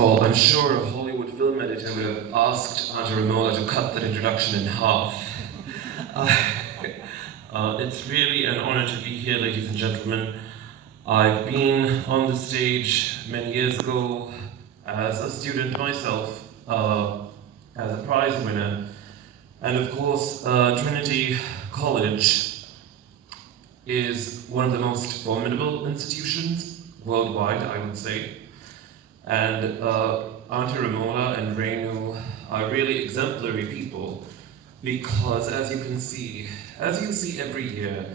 all, I'm sure a Hollywood film editor would have asked Auntie Ramola to cut that introduction in half. It's really an honor to be here, ladies and gentlemen. I've been on the stage many years ago as a student myself, as a prize winner, and of course, Trinity College is one of the most formidable institutions worldwide, I would say. And Auntie Ramola and Renu are really exemplary people because, as you see every year,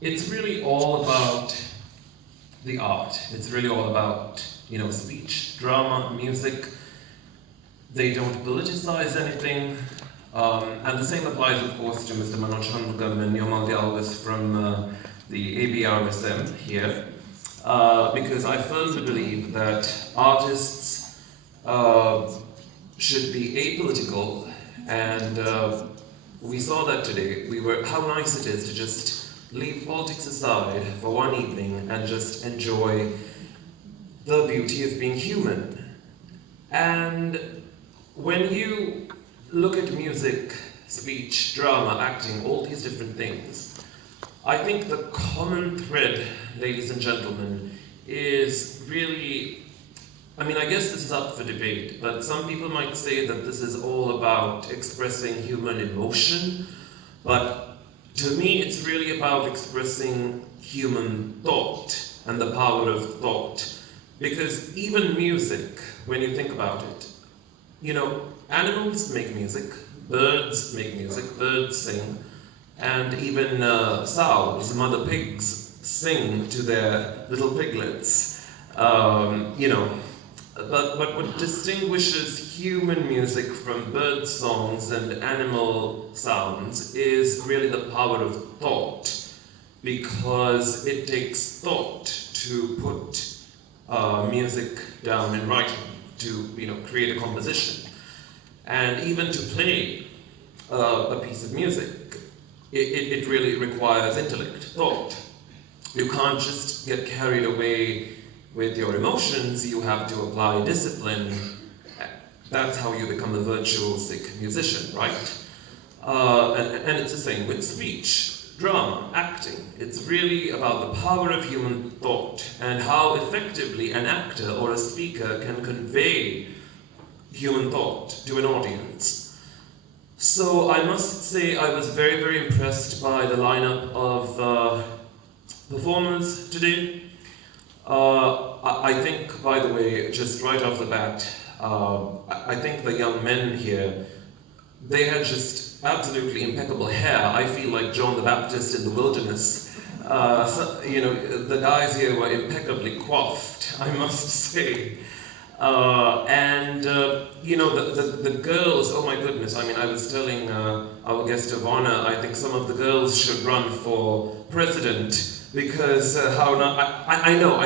it's really all about the art. It's really all about, speech, drama, music. They don't politicize anything. And the same applies, of course, to Mr. Manoj Shanmugam and Yohan from the ABRSM here. Because I firmly believe that artists should be apolitical, and we saw that today. How nice it is to just leave politics aside for one evening and just enjoy the beauty of being human. And when you look at music, speech, drama, acting, all these different things, I think the common thread, ladies and gentlemen, is really, I guess this is up for debate, but some people might say that this is all about expressing human emotion, but to me it's really about expressing human thought and the power of thought. Because even music, when you think about it, animals make music, birds make music, birds sing, and even sows, mother pigs, sing to their little piglets. But what distinguishes human music from bird songs and animal sounds is really the power of thought, because it takes thought to put music down in writing, to create a composition, and even to play a piece of music. It really requires intellect, thought. You can't just get carried away with your emotions, you have to apply discipline. That's how you become a virtuosic musician, right? And it's the same with speech, drama, acting. It's really about the power of human thought and how effectively an actor or a speaker can convey human thought to an audience. So I must say I was very, very impressed by the lineup of performers today. I think, by the way, just right off the bat, I think the young men here, they had just absolutely impeccable hair. I feel like John the Baptist in the wilderness. The guys here were impeccably coiffed, I must say. The girls, oh my goodness, I was telling our guest of honor, I think some of the girls should run for president, because I know,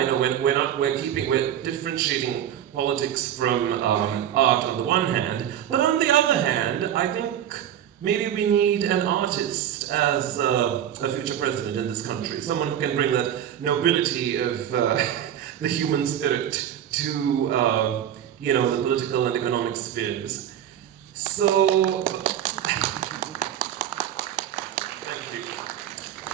we're differentiating politics from art on the one hand, but on the other hand, I think maybe we need an artist as a future president in this country, someone who can bring that nobility of the human spirit to the political and economic spheres. So,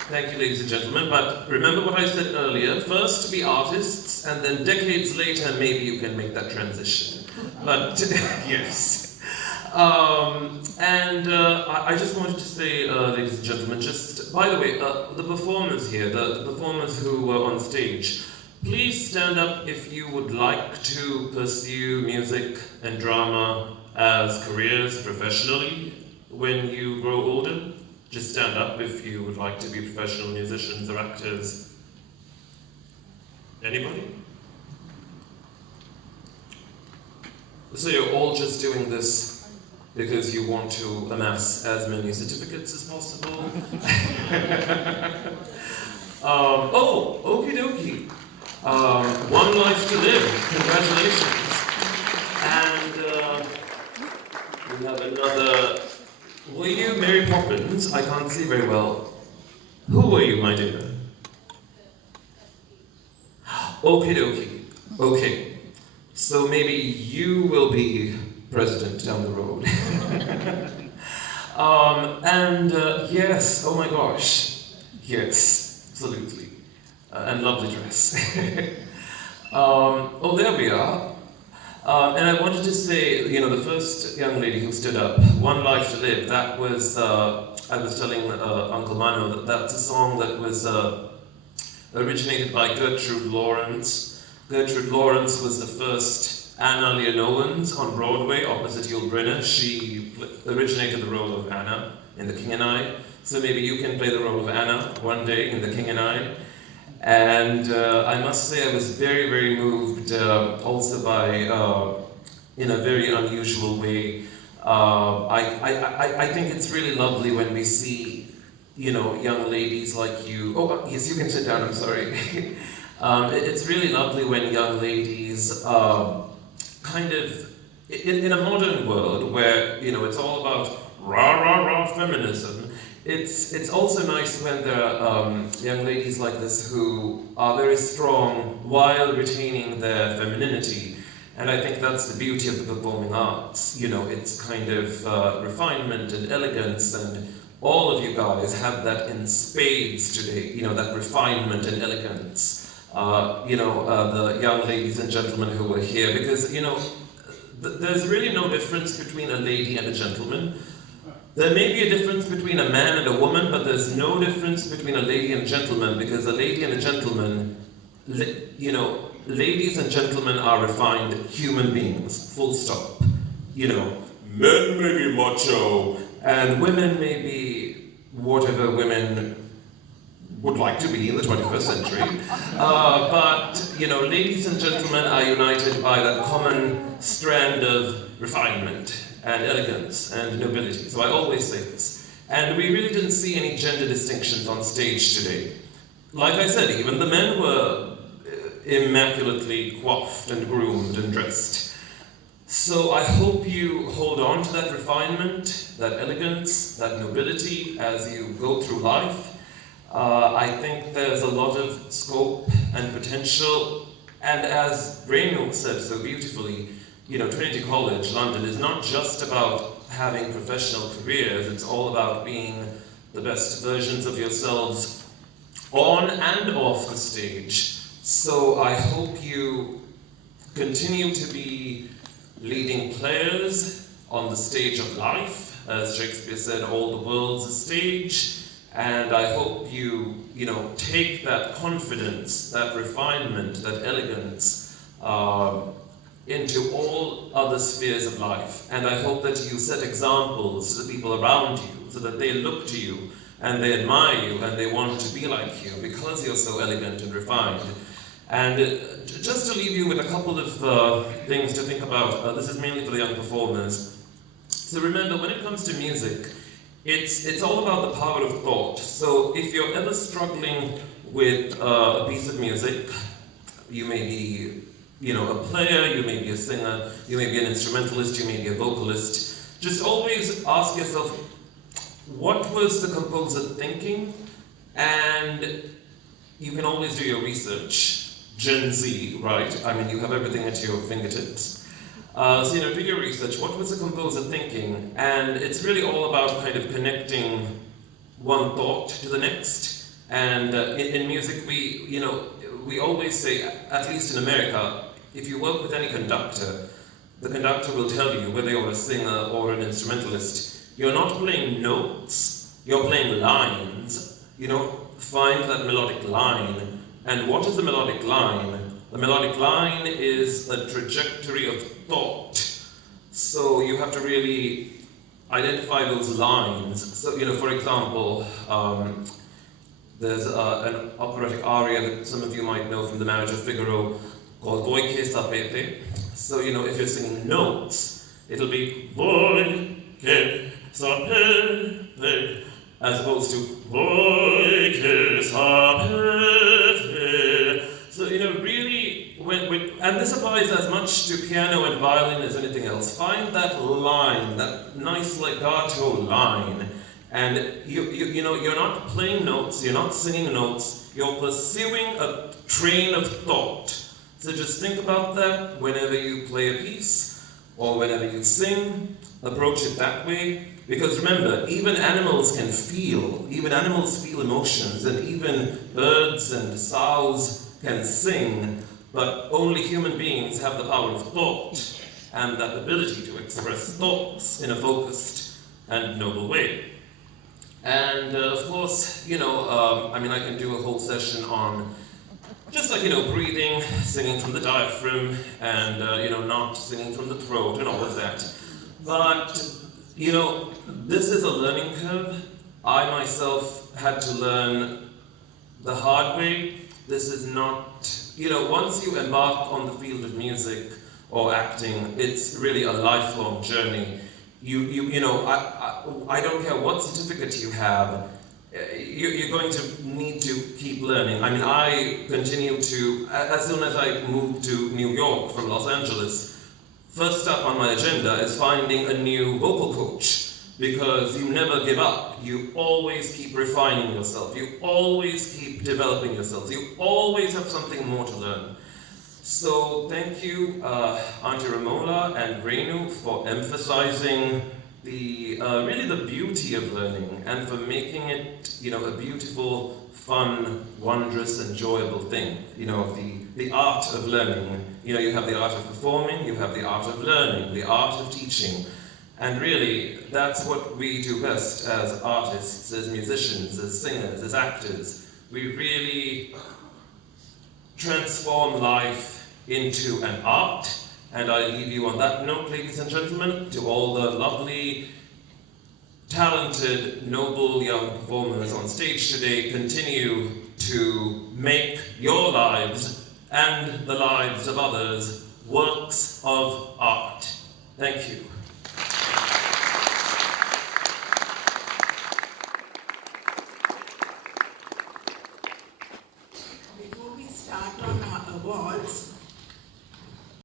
thank you, ladies and gentlemen. But remember what I said earlier: first be artists, and then decades later, maybe you can make that transition. But yes. I just wanted to say, ladies and gentlemen, just by the way, the performers here, the performers who were on stage. Please stand up if you would like to pursue music and drama as careers professionally when you grow older. Just stand up if you would like to be professional musicians or actors. Anybody? So you're all just doing this because you want to amass as many certificates as possible? Okie dokie. One life to live, congratulations. And we have another, were you Mary Poppins? I can't see very well. Who were you, my dear? Okie dokie. Okay, so maybe you will be president down the road. Yes, oh my gosh, yes, absolutely. And lovely dress. Oh, there we are. And I wanted to say, the first young lady who stood up, One Life to Live, that was, I was telling Uncle Mano that that's a song that was originated by Gertrude Lawrence. Gertrude Lawrence was the first Anna Leonowens on Broadway opposite Yul Brynner. She originated the role of Anna in The King and I. So maybe you can play the role of Anna one day in The King and I. And I must say I was very, very moved also by, in a very unusual way, I think it's really lovely when we see, young ladies like you. Oh, yes, you can sit down, I'm sorry. It's really lovely when young ladies kind of, in a modern world where, it's all about rah, rah, rah feminism, it's also nice when there are young ladies like this who are very strong while retaining their femininity. And I think that's the beauty of the performing arts. It's kind of refinement and elegance, and all of you guys have that in spades today, that refinement and elegance. The young ladies and gentlemen who are here, because, there's really no difference between a lady and a gentleman. There may be a difference between a man and a woman, but there's no difference between a lady and a gentleman, because a lady and a gentleman, ladies and gentlemen are refined human beings, full stop. Men may be macho, and women may be whatever women would like to be in the 21st century. But ladies and gentlemen are united by that common strand of refinement and elegance and nobility. So I always say this. And we really didn't see any gender distinctions on stage today. Like I said, even the men were immaculately coiffed and groomed and dressed. So I hope you hold on to that refinement, that elegance, that nobility as you go through life. I think there's a lot of scope and potential, and as Renu said so beautifully, Trinity College, London, is not just about having professional careers, it's all about being the best versions of yourselves on and off the stage. So I hope you continue to be leading players on the stage of life. As Shakespeare said, all the world's a stage. And I hope you, take that confidence, that refinement, that elegance into all other spheres of life. And I hope that you set examples to the people around you so that they look to you and they admire you and they want to be like you because you're so elegant and refined. And just to leave you with a couple of things to think about, this is mainly for the young performers. So remember, when it comes to music, it's all about the power of thought. So if you're ever struggling with a piece of music, you may be a player, you may be a singer, you may be an instrumentalist, you may be a vocalist. Just always ask yourself, what was the composer thinking? And you can always do your research. Gen Z, right? I mean, you have everything at your fingertips. So, do your research. What was the composer thinking? And it's really all about kind of connecting one thought to the next. And in music, we always say, at least in America, if you work with any conductor, the conductor will tell you, whether you're a singer or an instrumentalist, you're not playing notes, you're playing lines. Find that melodic line. And what is the melodic line? The melodic line is a trajectory of thought. So you have to really identify those lines. So, for example, there's an operatic aria that some of you might know from The Marriage of Figaro called Voi che sapete. So, if you're singing notes, it'll be Voi che sapete, as opposed to Voi che sapete. So, really, and this applies as much to piano and violin as anything else. Find that line, that nice legato line, and you're not playing notes, you're not singing notes, you're pursuing a train of thought. So just think about that whenever you play a piece or whenever you sing, approach it that way. Because remember, even animals feel emotions, and even birds and sows can sing, but only human beings have the power of thought and that ability to express thoughts in a focused and noble way. And of course, I can do a whole session on just like, breathing, singing from the diaphragm, and, not singing from the throat and all of that. But, this is a learning curve. I myself had to learn the hard way. This is not, once you embark on the field of music or acting, it's really a lifelong journey. I don't care what certificate you have, you're going to need to keep learning. I continue to, as soon as I moved to New York from Los Angeles, first up on my agenda is finding a new vocal coach, because you never give up. You always keep refining yourself. You always keep developing yourself. You always have something more to learn. So thank you, Auntie Ramola and Renu, for emphasizing really the beauty of learning, and for making it, a beautiful, fun, wondrous, enjoyable thing. The art of learning. You have the art of performing, you have the art of learning, the art of teaching. And really, that's what we do best as artists, as musicians, as singers, as actors. We really transform life into an art. And I leave you on that note, ladies and gentlemen, to all the lovely, talented, noble young performers on stage today. Continue to make your lives and the lives of others works of art. Thank you. Before we start on our awards,